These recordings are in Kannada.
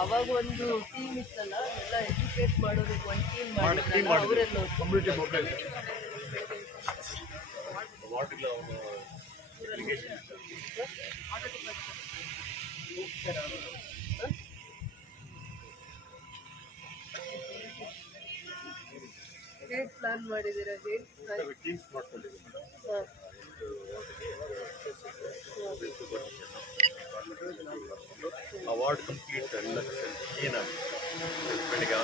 ಅವಾಗ ಒಂದು ಟೀಮ್ ಇತ್ತಲ್ಲ, ಎಲ್ಲ ಎಜುಕೇಟ್ ಮಾಡೋದಕ್ಕೆ ಒಂದು ಟೀಮ್ ಮಾಡಿದ್ರಲ್ಲ, ಅವರೆಲ್ಲ ಕಮ್ಯುನಿಟಿ ಮೊಬೈಲೈಸೇಷನ್ ವಾರ್ಡ್ಗಳ ಅಪ್ಲಿಕೇಶನ್ ಹೇಗೆ ಪ್ಲಾನ್ ಮಾಡಿದ್ದೀರಾ? ಹೇಗೆ ಟೀಮ್ಸ್ ಮಾಡ್ಕೊಂಡಿದ್ದೀವಿ ಮೇಡಮ್. ಅವಾರ್ಡ್ ಕಂಪ್ಲೀಟ್ ಎಲ್ಲ ಏನಾಗುತ್ತೆ ಬೆಳಿಗ್ಗೆ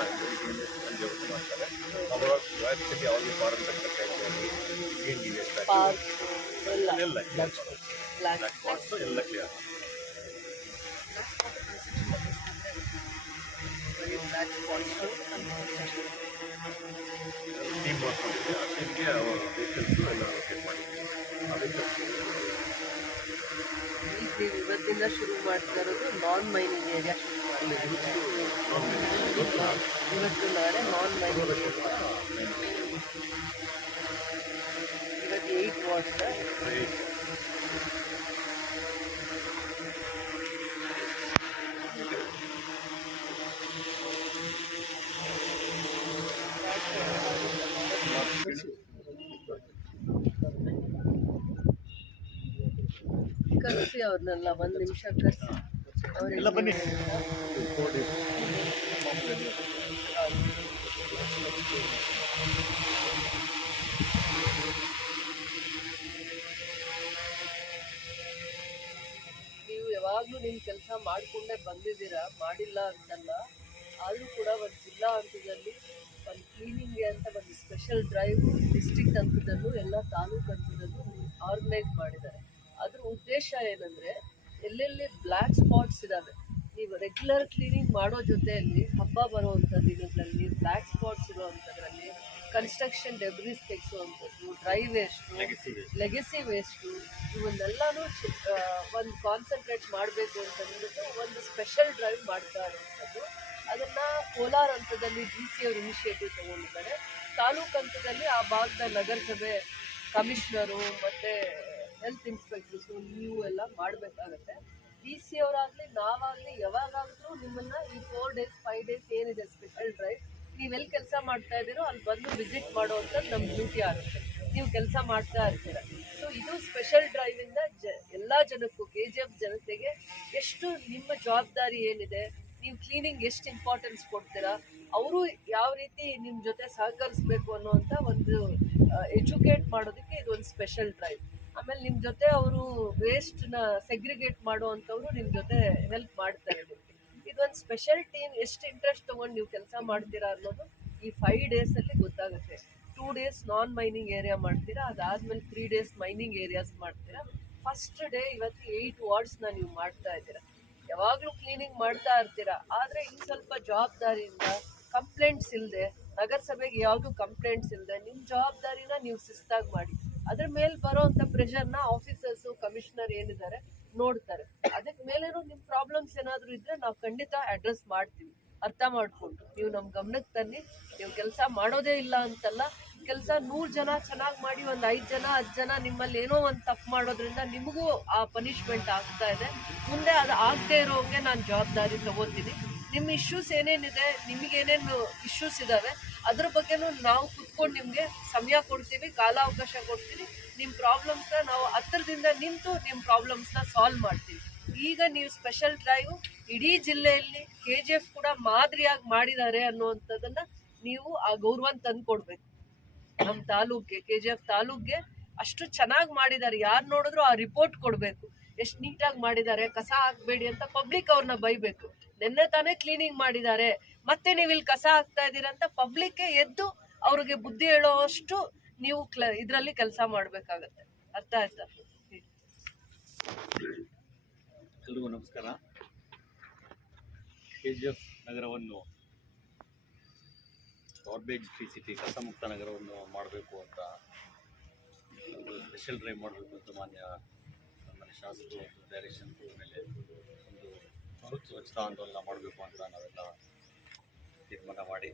ಸಂಜೆ ಹೊತ್ತು ಮಾಡ್ತಾರೆ. ಅವಾರ್ಡ್ ವ್ಯಾಪ್ತಿಯಲ್ಲಿ ಅವ್ರಿಗೆ ಪಾರಂಪರಿಕ ಎಲ್ಲ ಬ್ಲ್ಯಾಕ್ ಸ್ಪಾಟ್ಸ್ ಎಲ್ಲ ಕ್ಲಿಯರ್. ಟೀಮ್ ಮಾಡ್ಕೊಂಡಿದ್ದೆ ಆ ಟೀಮ್ಗೆ ವೆಹಿಕಲ್ಸು ಎಲ್ಲ ಲೊಕೇಟ್ ಮಾಡಿದ್ವಿ. ಆ ವೆಹಿಕಲ್ಸ್ ನೀವು ಇವತ್ತಿಂದ ಶುರು ಮಾಡ್ತಾ ಇರೋದು ನಾನ್ ಮೈನಿಂಗ್ ಏರಿಯಾ ಶುರು ಮಾಡಿ, ಇವತ್ತು ನಾಳೆ ನಾನ್ ಮೈನಿಂಗ್ ಏರಿಯಾ. ಇವತ್ತು 8 ವಾರ್ಡ್ಸ್. ಕರೆಸಿ ಅವ್ರನ್ನೆಲ್ಲ 1 ನಿಮಿಷ ಕರೆಸಿ ಎಲ್ಲ ಬನ್ನಿ. ನೀವು ಯಾವಾಗಲೂ ನಿಮ್ಮ ಕೆಲಸ ಮಾಡಿಕೊಂಡೇ ಬಂದಿದ್ದೀರಾ, ಮಾಡಿಲ್ಲ ಅಂತಲ್ಲ. ಆದರೂ ಕೂಡ ಒಂದು ಜಿಲ್ಲಾ ಹಂತದಲ್ಲಿ ಒಂದು ಕ್ಲೀನಿಂಗ್ಗೆ ಅಂತ ಒಂದು ಸ್ಪೆಷಲ್ ಡ್ರೈವ್ ಡಿಸ್ಟ್ರಿಕ್ಟ್ ಹಂತದಲ್ಲೂ ಎಲ್ಲ ತಾಲೂಕು ಹಂತದಲ್ಲೂ ಆರ್ಗನೈಸ್ ಮಾಡಿದ್ದಾರೆ. ಅದ್ರ ಉದ್ದೇಶ ಏನಂದರೆ, ಎಲ್ಲೆಲ್ಲಿ ಬ್ಲ್ಯಾಕ್ ಸ್ಪಾಟ್ಸ್ ಇದ್ದಾವೆ, ನೀವು ರೆಗ್ಯುಲರ್ ಕ್ಲೀನಿಂಗ್ ಮಾಡೋ ಜೊತೆಯಲ್ಲಿ ಹಬ್ಬ ಬರುವಂಥ ದಿನಗಳಲ್ಲಿ ಬ್ಲ್ಯಾಕ್ ಸ್ಪಾಟ್ಸ್ ಇರುವಂಥದ್ರಲ್ಲಿ ಕನ್ಸ್ಟ್ರಕ್ಷನ್ ಡೆಬ್ರಿಸ್ ತೆಗೆಸುವಂಥದ್ದು, ಡ್ರೈ ವೇಸ್ಟು, ಲೆಗೆಸಿ ವೇಸ್ಟು, ಇವನ್ನೆಲ್ಲನೂ ಒಂದು ಕಾನ್ಸಂಟ್ರೇಟ್ ಮಾಡಬೇಕು ಅಂತಂದ್ಬಿಟ್ಟು ಒಂದು ಸ್ಪೆಷಲ್ ಡ್ರೈವ್ ಮಾಡ್ತಾ ಇರುವಂಥದ್ದು. ಅದನ್ನು ಕೋಲಾರ ಹಂತದಲ್ಲಿ GC ಅವರು ಇನಿಷಿಯೇಟಿವ್ ತೊಗೊಂಡಿದ್ದಾರೆ. ತಾಲೂಕು ಹಂತದಲ್ಲಿ ಆ ಭಾಗದ ನಗರಸಭೆ ಕಮಿಷನರು ಮತ್ತು ಹೆಲ್ತ್ ಇನ್ಸ್ಪೆಕ್ಟರ್ಸು ನೀವು ಎಲ್ಲ ಮಾಡಬೇಕಾಗತ್ತೆ. DC ಅವರಾಗಲಿ ನಾವಾಗಲಿ ಯಾವಾಗಾದರೂ ನಿಮ್ಮನ್ನು ಈ 4 days 5 days ಏನಿದೆ ಸ್ಪೆಷಲ್ ಡ್ರೈವ್, ನೀವೆಲ್ಲಿ ಕೆಲಸ ಮಾಡ್ತಾ ಇದ್ದೀರೋ ಅಲ್ಲಿ ಬಂದು ವಿಸಿಟ್ ಮಾಡೋವಂಥದ್ದು ನಮ್ಮ ಡ್ಯೂಟಿ ಆಗುತ್ತೆ. ನೀವು ಕೆಲಸ ಮಾಡ್ತಾ ಇರ್ತೀರ. ಸೊ ಇದು ಸ್ಪೆಷಲ್ ಡ್ರೈವಿಂದ ಎಲ್ಲ ಜನಕ್ಕೂ, KGF ಜನತೆಗೆ ಎಷ್ಟು ನಿಮ್ಮ ಜವಾಬ್ದಾರಿ ಏನಿದೆ, ನೀವು ಕ್ಲೀನಿಂಗ್ ಎಷ್ಟು ಇಂಪಾರ್ಟೆನ್ಸ್ ಕೊಡ್ತೀರಾ, ಅವರು ಯಾವ ರೀತಿ ನಿಮ್ಮ ಜೊತೆ ಸಹಕರಿಸಬೇಕು ಅನ್ನುವಂಥ ಒಂದು ಎಜುಕೇಟ್ ಮಾಡೋದಕ್ಕೆ ಇದೊಂದು ಸ್ಪೆಷಲ್ ಡ್ರೈವ್. ಆಮೇಲೆ ನಿಮ್ಮ ಜೊತೆ ಅವರು ವೇಸ್ಟ್ನ ಸೆಗ್ರಿಗೇಟ್ ಮಾಡುವಂಥವ್ರು ನಿಮ್ಮ ಜೊತೆ ಹೆಲ್ಪ್ ಮಾಡ್ತಾರೆ. ಇದೊಂದು ಸ್ಪೆಷಲ್ ಟೀಮ್ ಎಷ್ಟು ಇಂಟ್ರೆಸ್ಟ್ ತೊಗೊಂಡು ನೀವು ಕೆಲಸ ಮಾಡ್ತೀರಾ ಅನ್ನೋದು ಈ 5 daysಲ್ಲಿ ಗೊತ್ತಾಗುತ್ತೆ. 2 days ನಾನ್ ಮೈನಿಂಗ್ ಏರಿಯಾ ಮಾಡ್ತೀರಾ, ಅದಾದಮೇಲೆ 3 days ಮೈನಿಂಗ್ ಏರಿಯಾಸ್ ಮಾಡ್ತೀರಾ. ಫಸ್ಟ್ ಡೇ ಇವತ್ತು 8 ವಾರ್ಡ್ಸ್ನ ನೀವು ಮಾಡ್ತಾ ಇದ್ದೀರಾ. ಯಾವಾಗಲೂ ಕ್ಲೀನಿಂಗ್ ಮಾಡ್ತಾ ಇರ್ತೀರಾ, ಆದರೆ ಇನ್ನು ಸ್ವಲ್ಪ ಜವಾಬ್ದಾರಿಯಿಂದ, ಕಂಪ್ಲೇಂಟ್ಸ್ ಇಲ್ಲದೆ, ನಗರಸಭೆಗೆ ಯಾವುದು ಕಂಪ್ಲೇಂಟ್ಸ್ ಇಲ್ಲದೆ ನಿಮ್ಮ ಜವಾಬ್ದಾರಿನ ನೀವು ಶಿಸ್ತಾಗಿ ಮಾಡಿ. ಅದ್ರ ಮೇಲೆ ಬರೋವಂಥ ಪ್ರೆಷರ್ನ ಆಫೀಸರ್ಸು, ಕಮಿಷನರ್ ಏನಿದ್ದಾರೆ ನೋಡ್ತಾರೆ. ಅದಕ್ಕೆ ಮೇಲೇನೂ ನಿಮ್ಮ ಪ್ರಾಬ್ಲಮ್ಸ್ ಏನಾದರೂ ಇದ್ದರೆ ನಾವು ಖಂಡಿತ ಅಡ್ರೆಸ್ ಮಾಡ್ತೀವಿ. ಅರ್ಥ ಮಾಡಿಕೊಂಡು ನೀವು ನಮ್ಮ ಗಮನಕ್ಕೆ ತನ್ನಿ. ನೀವು ಕೆಲಸ ಮಾಡೋದೇ ಇಲ್ಲ ಅಂತಲ್ಲ, ಕೆಲಸ 100 ಜನ ಚೆನ್ನಾಗಿ ಮಾಡಿ ಒಂದು 5 ಜನ 10 ಜನ ನಿಮ್ಮಲ್ಲಿ ಏನೋ ಒಂದು ತಪ್ಪು ಮಾಡೋದ್ರಿಂದ ನಿಮಗೂ ಆ ಪನಿಷ್ಮೆಂಟ್ ಆಗ್ತಾ ಇದೆ. ಮುಂದೆ ಅದು ಆಗದೆ ಇರೋಂಗೆ ನಾನು ಜವಾಬ್ದಾರಿ ತಗೋತೀನಿ. ನಿಮ್ಮ ಇಶ್ಯೂಸ್ ಏನೇನಿದೆ, ನಿಮಗೇನೇನು ಇಶ್ಯೂಸ್ ಇದ್ದಾವೆ ಅದ್ರ ಬಗ್ಗೆನೂ ನಾವು ಕುತ್ಕೊಂಡು ನಿಮಗೆ ಸಮಯ ಕೊಡ್ತೀವಿ, ಕಾಲಾವಕಾಶ ಕೊಡ್ತೀವಿ. ನಿಮ್ಮ ಪ್ರಾಬ್ಲಮ್ಸ್ನ ನಾವು ಹತ್ತಿರದಿಂದ ನಿಂತು ನಿಮ್ಮ ಪ್ರಾಬ್ಲಮ್ಸ್ನ ಸಾಲ್ವ್ ಮಾಡ್ತೀವಿ. ಈಗ ನೀವು ಸ್ಪೆಷಲ್ ಡ್ರೈವ್ ಇಡೀ ಜಿಲ್ಲೆಯಲ್ಲಿ KGF ಕೂಡ ಮಾದರಿಯಾಗಿ ಮಾಡಿದ್ದಾರೆ ಅನ್ನುವಂಥದ್ದನ್ನು ನೀವು ಆ ಗೌರವನ ತಂದು ಕೊಡಬೇಕು. ನಮ್ಮ ತಾಲೂಕಿಗೆ, KGF ತಾಲೂಕಿಗೆ ಅಷ್ಟು ಚೆನ್ನಾಗಿ ಮಾಡಿದ್ದಾರೆ. ಯಾರು ನೋಡಿದ್ರು ಆ ರಿಪೋರ್ಟ್ ಕೊಡಬೇಕು, ಎಷ್ಟು ನೀಟಾಗಿ ಮಾಡಿದ್ದಾರೆ, ಕಸ ಹಾಕಬೇಡಿ ಅಂತ ಪಬ್ಲಿಕ್ ಅವ್ರನ್ನ ಬೈಬೇಕು. ನಿನ್ನೆ ತಾನೇ ಕ್ಲೀನಿಂಗ್ ಮಾಡಿದ್ದಾರೆ, ಮತ್ತೆ ನೀವು ಇಲ್ಲಿ ಕಸ ಹಾಕ್ತಾ ಇದ್ದೀರಾ ಅಂತ ಪಬ್ಲಿಕ್ಗೆ ಎದ್ದು ಅವ್ರಿಗೆ ಬುದ್ಧಿ ಹೇಳೋಷ್ಟು ನೀವು ಇದರಲ್ಲಿ ಕೆಲಸ ಮಾಡಬೇಕಾಗತ್ತೆ. ಅರ್ಥ ಆಯ್ತಾ? ಎಲ್ರಿಗೂ ನಮಸ್ಕಾರ. KGF ನಗರವನ್ನು ಗಾರ್ಬೇಜ್ ಫ್ರೀ ಸಿಟಿ, ಕಸಮುಕ್ತ ನಗರವನ್ನು ಮಾಡಬೇಕು ಅಂತ ಒಂದು ಸ್ಪೆಷಲ್ ಡ್ರೈವ್ ಮಾಡಬೇಕು ಅಂತ ಮಾನ್ಯ ಶಾಸಕರು ಒಂದು ಡೈರೆಕ್ಷನ್ ಮೇಲೆ ಒಂದು ಸ್ವಚ್ಛತಾ ಆಂದೋಲನ ಮಾಡಬೇಕು ಅಂತ ನಾವೆಲ್ಲ ತೀರ್ಮಾನ ಮಾಡಿ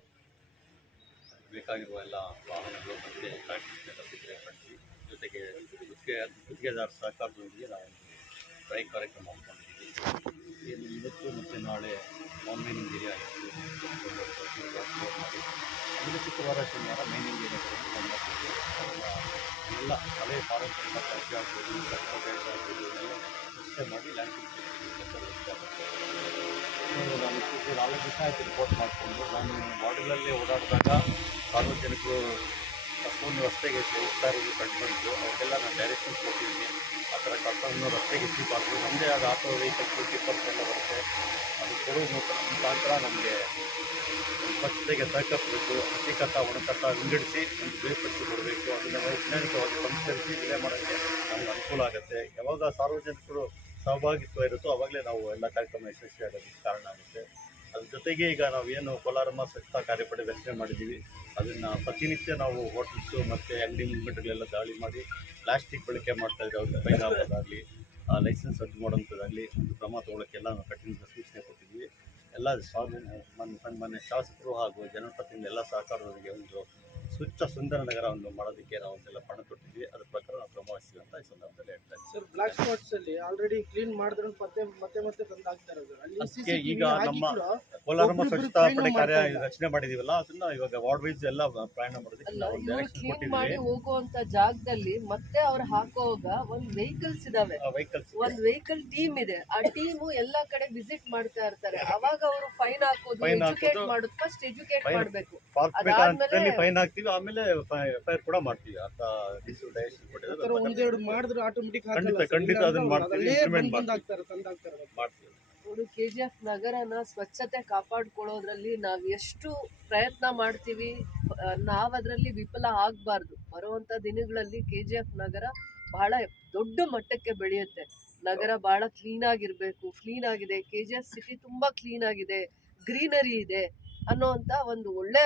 ಬೇಕಾಗಿರುವ ಎಲ್ಲ ವಾಹನಗಳು ಮತ್ತು ಟ್ರಾಕ್ಟರ್ಸ್ನೆಲ್ಲ ಸಿದ್ಧಪಡಿಸಿ, ಜೊತೆಗೆ ಗುತ್ತಿಗೆದಾರ ಸಹಕಾರದೊಂದಿಗೆ ನಾವು ಒಂದು ಡ್ರೈವ್ ಕಾರ್ಯಕ್ರಮ ಮಾಡ್ಕೊಂಡಿದ್ದೀವಿ. ಏನು ಇವತ್ತು ಮತ್ತು ನಾಳೆ ಮೈನಿಂಗ್ ಏರಿಯಾ ಮಾಡಿ ಆಮೇಲೆ ಶುಕ್ರವಾರ ಶನಿವಾರ ಮೈನಿಂಗ್ ಏರಿಯಾಗಳನ್ನು ಎಲ್ಲ ಹಳೆಯ ಪಾರಂಪರಿಕ ಕೃಷಿ ಆಗ್ಬೋದು ಕಟ್ಟಡ ಆಗ್ಬೋದು ಎಲ್ಲ ವ್ಯವಸ್ಥೆ ಮಾಡಿ ಲ್ಯಾಂಡ್ ವ್ಯವಸ್ಥೆ ಆಗುತ್ತೆ. ನಾನು 4 ದಿವಸ ಆಯಿತು ರಿಪೋರ್ಟ್ ಮಾಡಿಕೊಂಡು ನಾನು ವಾರ್ಡ್ಗಳಲ್ಲೇ ಓಡಾಡಿದಾಗ ಸಾರ್ವಜನಿಕರು ಕಸವನ್ನು ರಸ್ತೆಗೆ ಹೋಗ್ತಾ ಇರೋದು ಕಂಡುಬಂತು. ಅವ್ರಿಗೆಲ್ಲ ನಾನು ಡೈರೆಕ್ಷನ್ಸ್ ಕೊಟ್ಟಿದ್ದೀನಿ, ಆ ಥರ ಕಸವನ್ನು ರಸ್ತೆಗೆ ಎತ್ತಿಬಾರ್ದು, ನಮ್ಮದೇ ಆದ ಆಟೋ ವೆಹಿಕಲ್ಸು ಟಿಪ್ಪರ್ಸ್ ಎಲ್ಲ ಬರುತ್ತೆ, ಅದು ಕೊಡೋ ಮುಖಾಂತರ ನಮಗೆ ಸ್ವಚ್ಛತೆಗೆ ಸಹಕರಿಸಬೇಕು. ಹಸಿ ಕಸ ಒಣ ಕಸ ವಿಂಗಡಿಸಿ ಒಂದು ಬೇರ್ಪಡಿಸಿ ಕೊಡಬೇಕು. ಅದನ್ನು ವೈಜ್ಞಾನಿಕವಾಗಿ ಸಂಸ್ಕರಿಸಿ ವಿಲೆ ಮಾಡೋಕ್ಕೆ ನಮ್ಗೆ ಅನುಕೂಲ ಆಗುತ್ತೆ. ಯಾವಾಗ ಸಾರ್ವಜನಿಕರು ಸಹಭಾಗಿತ್ವ ಇರುತ್ತೋ ಆವಾಗಲೇ ನಾವು ಎಲ್ಲ ಕಾರ್ಯಕ್ರಮ ಯಶಸ್ವಿ ಆಗೋದಕ್ಕೆ ಕಾರಣ ಆಗುತ್ತೆ. ಅದ್ರ ಜೊತೆಗೆ ಈಗ ನಾವು ಏನು ಕೋಲಾರಮ್ಮ ಸ್ವಚ್ಛತಾ ಕಾರ್ಯಪಡೆ ರಚನೆ ಮಾಡಿದ್ದೀವಿ, ಅದನ್ನು ಪ್ರತಿನಿತ್ಯ ನಾವು ಹೋಟೆಲ್ಸು ಮತ್ತು ಅಂಗಡಿ ಮುಂಗಟ್ಟುಗಳೆಲ್ಲ ದಾಳಿ ಮಾಡಿ ಪ್ಲಾಸ್ಟಿಕ್ ಬಳಕೆ ಮಾಡ್ತಾಯಿದ್ರೆ ಅವ್ರಿಗೆ ಫೈನ್ ಆಗೋದಾಗಲಿ, ಲೈಸೆನ್ಸ್ ರದ್ದು ಮಾಡೋಂಥದ್ದಾಗಲಿ ಒಂದು ಕ್ರಮ ತೊಗೊಳ್ಳೋಕ್ಕೆಲ್ಲ ನಾವು ಕಠಿಣ ಸೂಚನೆ ಕೊಟ್ಟಿದ್ದೀವಿ. ಎಲ್ಲ ಸನ್ಮಾನ್ಯ ಶಾಸಕರು ಹಾಗೂ ಜನಪ್ರತಿನಿಧಿ ಎಲ್ಲ ಸಹಕಾರದೊಂದಿಗೆ ಒಂದು ಸ್ವಚ್ಛ ಸುಂದರ ನಗರವನ್ನು ಮಾಡೋದಕ್ಕೆ ನಾವು ಒಂದೆಲ್ಲ ಪಣ ತೊಟ್ಟಿದ್ವಿ. ಅದ್ರ ಪ್ರಕಾರ ನಾವು ಕ್ರಮ ವಹಿಸ್ತೀವಿ ಅಂತ ಈ ಸಂದರ್ಭದಲ್ಲಿ ಹೇಳ್ತಾ ಇದ್ದೀವಿ. ಸರ್, ಬ್ಲಾಕ್ ಸ್ಪಾಟ್ಸ್ ಅಲ್ಲಿ ಆಲ್ರೆಡಿ ಕ್ಲೀನ್ ಮಾಡಿದ್ರು ಮತ್ತೆ ತಂದು ಹಾಕ್ತಾ ಇರೋದು. ಅದಕ್ಕೆ ಈಗ ನಮ್ಮ ಕೋಲಾರಮ್ಮ ಸ್ವಚ್ಛತಾ ಪಡೆ ಕಾರ್ಯ ರಚನೆ ಮಾಡಿದೀವಲ್ಲ, ಅದನ್ನ ಇವಾಗ ವಾರ್ಡ್ ವೈಸ್ ಎಲ್ಲ ಪ್ರಯಾಣ ಮಾಡೋದಕ್ಕೆ ನಾವು ಡೈರೆಕ್ಷನ್ ಕ್ಲೀನ್ ಕೊಟ್ಟಿದ್ದೀವಿ. ಮಾಡಿ ಹೋಗುವಂತ ಜಾಗದಲ್ಲಿ ಮತ್ತೆ ಅವ್ರು ಹಾಕೋವಾಗ ಒಂದ್ ವೆಹಿಕಲ್ಸ್ ಇದಾವೆ, ಒಂದ್ ವೆಹಿಕಲ್ ಟೀಮ್ ಇದೆ. ಆ ಟೀಮು ಎಲ್ಲಾ ಕಡೆ ವಿಸಿಟ್ ಮಾಡ್ತಾ ಇರ್ತಾರೆ. ಅವಾಗ ಅವರು ಫೈನ್ ಹಾಕೋದು, ಎಜುಕೇಟ್ ಮಾಡೋದು, ಫಸ್ಟ್ ಎಜುಕೇಟ್ ಮಾಡ್ಬೇಕು. ಫೈನ್ ಹಾಕ್ತಿವಿ, ಆಮೇಲೆ ಎಫ್ಐಆರ್ ಕೂಡ ಮಾಡ್ತೀವಿ. ಅಂತ ಡೈರೆಕ್ಷನ್ ಕೊಟ್ಟಿದ್ದಾರೆ. ಒಂದೆರಡು ಮಾಡಿದ್ರೆ ಆಟೋಮೆಟಿಕ್ ಖಂಡಿತ ಅದನ್ನ ಮಾಡ್ತೀವಿ, ಇಂಪ್ಲಿಮೆಂಟ್ ಮಾಡ್ತೀವಿ. KGF ನಗರನ ಸ್ವಚ್ಛತೆ ಕಾಪಾಡ್ಕೊಳ್ಳೋದ್ರಲ್ಲಿ ನಾವ್ ಎಷ್ಟು ಪ್ರಯತ್ನ ಮಾಡ್ತೀವಿ, ನಾವ್ ಅದ್ರಲ್ಲಿ ವಿಫಲ ಆಗ್ಬಾರ್ದು. ಬರುವಂತ ದಿನಗಳಲ್ಲಿ KGF ನಗರ ಬಹಳ ದೊಡ್ಡ ಮಟ್ಟಕ್ಕೆ ಬೆಳೆಯುತ್ತೆ. ನಗರ ಬಹಳ ಕ್ಲೀನ್ ಆಗಿರ್ಬೇಕು. ಕ್ಲೀನ್ ಆಗಿದೆ, KGF ಸಿಟಿ ತುಂಬಾ ಕ್ಲೀನ್ ಆಗಿದೆ, ಗ್ರೀನರಿ ಇದೆ ಅನ್ನೋಂತ ಒಂದು ಒಳ್ಳೆ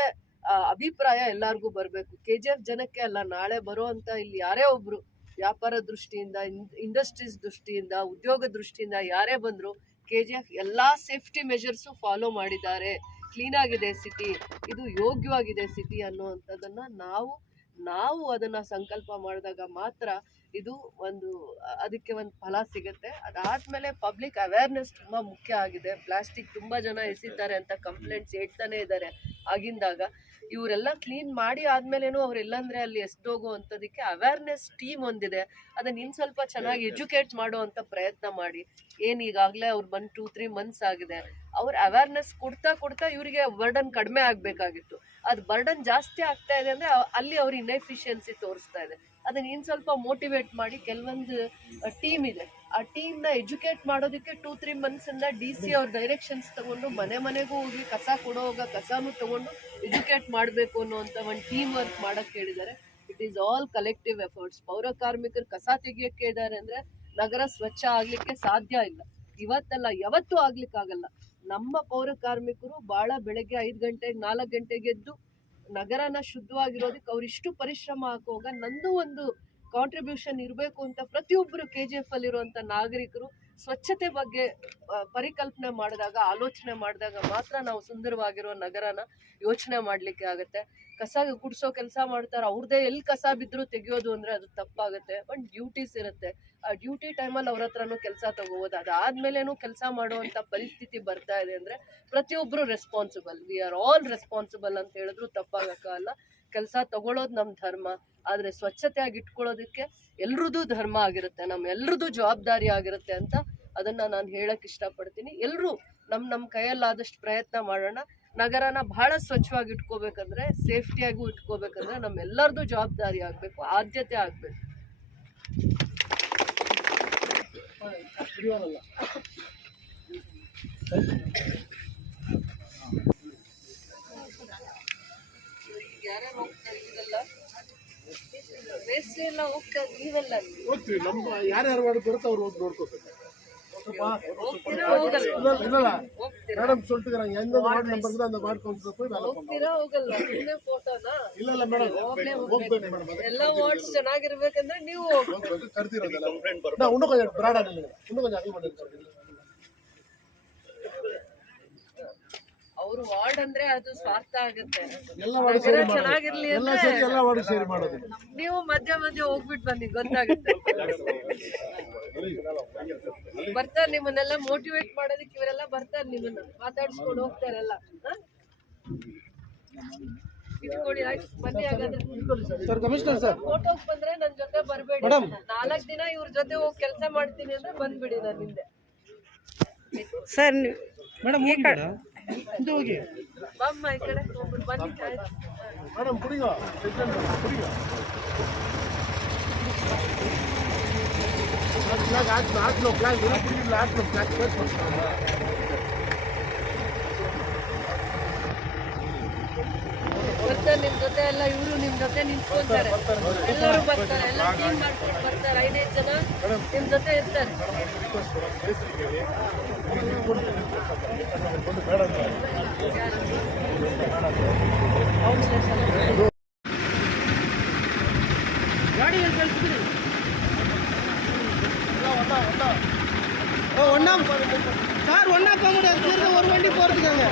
ಅಭಿಪ್ರಾಯ ಎಲ್ಲಾರ್ಗೂ ಬರ್ಬೇಕು. KGF ಜನಕ್ಕೆ ಅಲ್ಲ, ನಾಳೆ ಬರುವಂತ ಇಲ್ಲಿ ಯಾರೇ ಒಬ್ರು ವ್ಯಾಪಾರ ದೃಷ್ಟಿಯಿಂದ, ಇಂಡಸ್ಟ್ರೀಸ್ ದೃಷ್ಟಿಯಿಂದ, ಉದ್ಯೋಗ ದೃಷ್ಟಿಯಿಂದ ಯಾರೇ ಬಂದ್ರು KGF ಎಲ್ಲಾ ಸೇಫ್ಟಿ ಮೆಜರ್ಸು ಫಾಲೋ ಮಾಡಿದ್ದಾರೆ. ಕ್ಲೀನ್ ಆಗಿದೆ ಸಿಟಿ, ಇದು ಯೋಗ್ಯವಾಗಿದೆ ಸಿಟಿ ಅನ್ನುವಂಥದ್ದನ್ನ ನಾವು ಅದನ್ನ ಸಂಕಲ್ಪ ಮಾಡಿದಾಗ ಮಾತ್ರ ಇದು ಅದಕ್ಕೆ ಒಂದು ಫಲ ಸಿಗುತ್ತೆ. ಅದಾದ್ಮೇಲೆ ಪಬ್ಲಿಕ್ ಅವೇರ್ನೆಸ್ ತುಂಬಾ ಮುಖ್ಯ ಆಗಿದೆ. ಪ್ಲಾಸ್ಟಿಕ್ ತುಂಬಾ ಜನ ಎಸಿತಾರೆ ಅಂತ ಕಂಪ್ಲೇಂಟ್ಸ್ ಹೇಳ್ತಾನೆ ಇದ್ದಾರೆ ಆಗಿಂದಾಗ. ಇವರೆಲ್ಲ ಕ್ಲೀನ್ ಮಾಡಿ ಆದ್ಮೇಲೇನು ಅವ್ರೆಲ್ಲಂದ್ರೆ ಅಲ್ಲಿ ಎಸ್ದೋಗುವಂಥದಕ್ಕೆ ಅವೇರ್ನೆಸ್ ಟೀಮ್ ಒಂದಿದೆ, ಅದನ್ನ ಇನ್ ಸ್ವಲ್ಪ ಚೆನ್ನಾಗಿ ಎಜುಕೇಟ್ ಮಾಡುವಂತ ಪ್ರಯತ್ನ ಮಾಡಿ. ಏನ್ ಈಗಾಗಲೇ ಅವ್ರು ಬಂದು 2-3 ಮಂತ್ಸ್ ಆಗಿದೆ, ಅವ್ರ ಅವೇರ್ನೆಸ್ ಕೊಡ್ತಾ ಇವರಿಗೆ ಬರ್ಡನ್ ಕಡಿಮೆ ಆಗ್ಬೇಕಾಗಿತ್ತು. ಅದು ಬರ್ಡನ್ ಜಾಸ್ತಿ ಆಗ್ತಾ ಇದೆ ಅಂದ್ರೆ ಅಲ್ಲಿ ಅವ್ರ ಇನ್ಎಫಿಷಿಯನ್ಸಿ ತೋರಿಸ್ತಾ ಇದೆ. ಅದನ್ನ ಇನ್ ಸ್ವಲ್ಪ ಮೋಟಿವೇಟ್ ಮಾಡಿ, ಕೆಲವೊಂದು ಟೀಮ್ ಇದೆ, ಆ ಟೀಮ್ ನ ಎಜುಕೇಟ್ ಮಾಡೋದಕ್ಕೆ 2-3 ಮಂತ್ಸ್ ಇಂದ DC ಅವ್ರ ಡೈರೆಕ್ಷನ್ಸ್ ತಗೊಂಡು ಮನೆಗೂ ಹೋಗಿ ಕಸ ಕೊಡೋವಾಗ ಕಸನೂ ತಗೊಂಡು ಎಜುಕೇಟ್ ಮಾಡಬೇಕು ಅನ್ನುವಂತ ಒಂದು ಟೀಮ್ ವರ್ಕ್ ಮಾಡಕ್ ಹೇಳಿದ್ದಾರೆ. It is all collective efforts. ಪೌರ ಕಾರ್ಮಿಕರು ಕಸ ತೆಗಿಯಕ್ಕೆ ಇದ್ದಾರೆ ಅಂದ್ರೆ ನಗರ ಸ್ವಚ್ಛ ಆಗ್ಲಿಕ್ಕೆ ಸಾಧ್ಯ ಇಲ್ಲ. ಇವತ್ತಲ್ಲ, ಯಾವತ್ತೂ ಆಗ್ಲಿಕ್ಕಾಗಲ್ಲ. ನಮ್ಮ ಪೌರ ಕಾರ್ಮಿಕರು ಬಹಳ ಬೆಳಗ್ಗೆ 5 ಗಂಟೆಗೆ 4 ಗಂಟೆಗೆ ಎದ್ದು ನಗರನ ಶುದ್ಧವಾಗಿರೋದಕ್ಕೆ ಅವ್ರಿಷ್ಟು ಪರಿಶ್ರಮ ಹಾಕುವಾಗ ನಂದು ಒಂದು ಕಾಂಟ್ರಿಬ್ಯೂಷನ್ ಇರಬೇಕು ಅಂತ ಪ್ರತಿಯೊಬ್ಬರು KGF ಅಲ್ಲಿರುವಂತ ನಾಗರಿಕರು ಸ್ವಚ್ಛತೆ ಬಗ್ಗೆ ಪರಿಕಲ್ಪನೆ ಮಾಡಿದಾಗ, ಆಲೋಚನೆ ಮಾಡಿದಾಗ ಮಾತ್ರ ನಾವು ಸುಂದರವಾಗಿರೋ ನಗರನ ಯೋಚನೆ ಮಾಡ್ಲಿಕ್ಕೆ ಆಗುತ್ತೆ. ಕಸ ಗುಡಿಸೋ ಕೆಲಸ ಮಾಡ್ತಾರೆ, ಅವ್ರದ್ದೇ ಎಲ್ಲಿ ಕಸ ಬಿದ್ದರೂ ತೆಗಿಯೋದು ಅಂದ್ರೆ ಅದು ತಪ್ಪಾಗುತ್ತೆ. ಬಟ್ ಡ್ಯೂಟೀಸ್ ಇರುತ್ತೆ, ಆ ಡ್ಯೂಟಿ ಟೈಮಲ್ಲಿ ಅವ್ರ ಹತ್ರನೂ ಕೆಲಸ ತಗೋಬೋದು. ಅದಾದ್ಮೇಲೇನು ಕೆಲಸ ಮಾಡುವಂತ ಪರಿಸ್ಥಿತಿ ಬರ್ತಾ ಇದೆ ಅಂದ್ರೆ ಪ್ರತಿಯೊಬ್ಬರು responsible. We are all responsible ಅಂತ ಹೇಳಿದ್ರು ತಪ್ಪಾಗಕ್ಕಲ್ಲ. ಕೆಲಸ ತಗೊಳ್ಳೋದು ನಮ್ಮ ಧರ್ಮ, ಆದ್ರೆ ಸ್ವಚ್ಛತೆಯಾಗಿ ಇಟ್ಕೊಳ್ಳೋದಕ್ಕೆ ಎಲ್ರದ್ದು ಧರ್ಮ ಆಗಿರುತ್ತೆ, ಎಲ್ರದ್ದು ಜವಾಬ್ದಾರಿ ಆಗಿರುತ್ತೆ ಅಂತ ಅದನ್ನ ನಾನು ಹೇಳಕ್ ಇಷ್ಟಪಡ್ತೀನಿ. ಎಲ್ರೂ ನಮ್ಮ ಕೈಯಲ್ಲಾದಷ್ಟು ಪ್ರಯತ್ನ ಮಾಡೋಣ. ನಗರನ ಬಹಳ ಸ್ವಚ್ಛವಾಗಿ ಇಟ್ಕೋಬೇಕಂದ್ರೆ, ಸೇಫ್ಟಿಯಾಗೂ ಇಟ್ಕೋಬೇಕಂದ್ರೆ ನಮ್ಮೆಲ್ಲರದು ಜವಾಬ್ದಾರಿ ಆಗ್ಬೇಕು, ಆದ್ಯತೆ ಆಗ್ಬೇಕು. ಯಾರ್ಯಾರು ಹೋಗ್ತಾರೆ ಇದೆಲ್ಲ ವೇಸ್ಟ್ ಎಲ್ಲ ಹೋಗ್ತಾರೆ, ನೀವೆಲ್ಲ ಹೋಗ್ತೀವಿ. ನಮ್ಮ ಯಾರ್ಯಾರು ಬರುತ್ತೆ ಅವ್ರು ಹೋಗಿ ನೋಡ್ಕೋಬೇಕು. ಹೋಗ್ತೀರಾ ಹೋಗಲ್ಲ? ಮೇಡಮ್ சொல்லிட்டுறாங்க எந்த வார்ಡ್ நம்பர் இருக்குதோ அந்த வார்ಡ್ கவுன்சிலர் போய் வேலை பண்ணலாம். ಹೋಗ್ತೀರಾ ಹೋಗಲ್ಲ? ನಿನ್ನೆ ಫೋಟೋನಾ? ಇಲ್ಲ ಮೇಡಮ್, ಹೋಗ್ಬೇಕು ಮೇಡಮ್. ಎಲ್ಲ ವಾರ್ಡ್ಸ್ ಚೆನ್ನಾಗಿರ್ಬೇಕಂದ್ರೆ ನೀವು ಹೋಗ್ಬೇಕು. ಕರ್ತಿರೋದಲ್ಲ ನಾ ಇನ್ನೂ ಕೊಂಚ ಬ್ರಾಡ್ ಆಗಿಲ್ಲ, ಇನ್ನೂ ಕೊಂಚ ಅಗಲ ಮಾಡಿರ್ತಾರೆ. ಅವ್ರು ವಾರ್ಡ್ ಅಂದ್ರೆ ಅದು ಸ್ವಾರ್ಥ ಆಗತ್ತೆ. ಎಲ್ಲ ವಾರ್ಡ್ ನಗರ ಚೆನ್ನಾಗಿರ್ಲಿ ಎಲ್ಲ ಅಂದ್ರೆ ಸೇರಿ ಎಲ್ಲ ವಾರ್ಡ್ ಸೇರಿ ಮಾಡೋದು. ನೀವು ಮಧ್ಯ ಹೋಗ್ಬಿಟ್ಟು ಬನ್ನಿ, ಗೊತ್ತಾಗುತ್ತೆ. ಬರ್ತಾರೆ ನಿಮ್ಮನ್ನೆಲ್ಲ ಮೋಟಿವೇಟ್ ಮಾಡೋದಕ್ಕೆ, ಇವರೆಲ್ಲ ಬರ್ತಾರೆ, ನಿಮ್ಮನ್ನ ಮಾತಾಡ್ಸ್ಕೊಂಡು ಹೋಗ್ತಾರಲ್ಲ. ಇಟ್ಕೊಳ್ಳಿ, ಆಯ್ತು ಬನ್ನಿ. ಹಾಗಾದ್ರೆ ಸರ್ ಕಮಿಷನರ್ ಸರ್ ಫೋಟೋಸ್ ಬಂದ್ರೆ ನನ್ ಜೊತೆ ಬರ್ಬೇಡಿ. 4 ದಿನ ಇವ್ರ ಜೊತೆ ಹೋಗಿ ಕೆಲಸ ಮಾಡ್ತೀನಿ ಅಂದ್ರೆ ಬಂದ್ಬಿಡಿ ನನ್ನ ಹಿಂದೆ. ಸರ್ ಮೇಡಮ್ ಇದು ಹೋಗಿ ಬಮ್ಮ ಈ ಕಡೆ ಹೋಗ್ಬಿಟ್ಟು ಬನ್ನಿ. ಮೇಡಮ್ ಕುಡಿಗೋ ಕುಡಿಗೋ ಬರ್ತಾರೆ ನಿಮ್ ಜೊತೆ ಎಲ್ಲ, ಇವರು ನಿಮ್ ಜೊತೆ ನಿಂತ್ಕೊಂತಾರೆ, ಎಲ್ಲರೂ ಬರ್ತಾರೆ, ಎಲ್ಲ ಕ್ಲೀನ್ ಮಾಡ್ಕೊಂಡು ಬರ್ತಾರೆ. 5-5 ಜನ ನಿಮ್ ಜೊತೆ ಇರ್ತಾರೆ. சார் ஒன்னா போக முடியாது, ஒரு வண்டி போறதுக்காங்க.